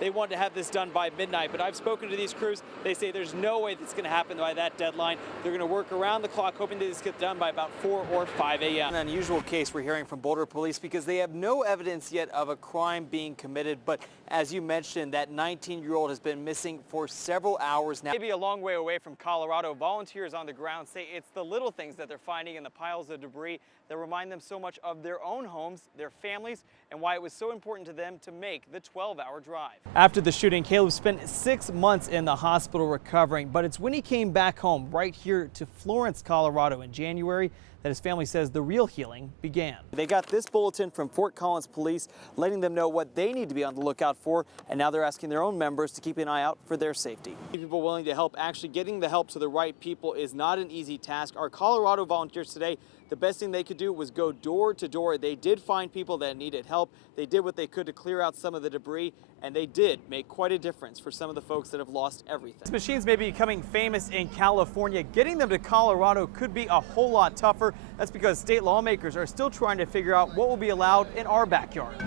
They wanted to have this done by midnight, but I've spoken to these crews. They say there's no way that's going to happen by that deadline. They're going to work around the clock, hoping that this gets done by about 4 or 5 a.m. An unusual case we're hearing from Boulder police because they have no evidence yet of a crime being committed. But as you mentioned, that 19-year-old has been missing for several hours now. Maybe a long way away from Colorado, volunteers on the ground say it's the little things that they're finding in the piles of debris that remind them so much of their own homes, their families, and why it was so important to them to make the 12-hour drive. After the shooting, Caleb spent 6 months in the hospital recovering, but it's when he came back home right here to Florence, Colorado in January that his family says the real healing began. They got this bulletin from Fort Collins Police letting them know what they need to be on the lookout for, and now they're asking their own members to keep an eye out for their safety. People willing to help. Actually getting the help to the right people is not an easy task. Our Colorado volunteers today, the best thing they could do was go door to door. They did find people that needed help. They did what they could to clear out some of the debris, and they did make quite a difference for some of the folks that have lost everything. These machines may be becoming famous in California. Getting them to Colorado could be a whole lot tougher. That's because state lawmakers are still trying to figure out what will be allowed in our backyard.